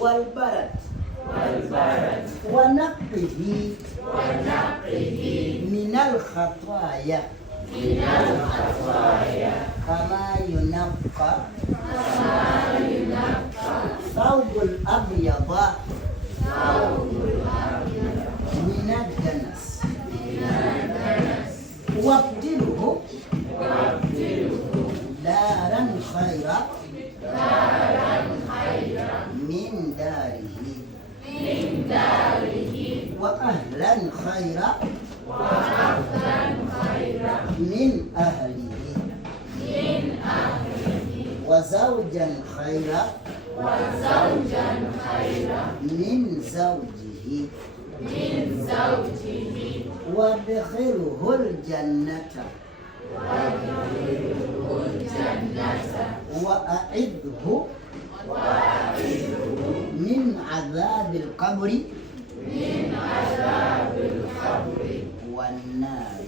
والبرد ونقه من الخطايا كما ينقى ثوب الأبيض من الدنس وابدله دارا خيرا من داره وأهلا خيرا من أهله وزوجا خيرا من زوجه وادخله الجنة وأعذه من عذاب القبر والنار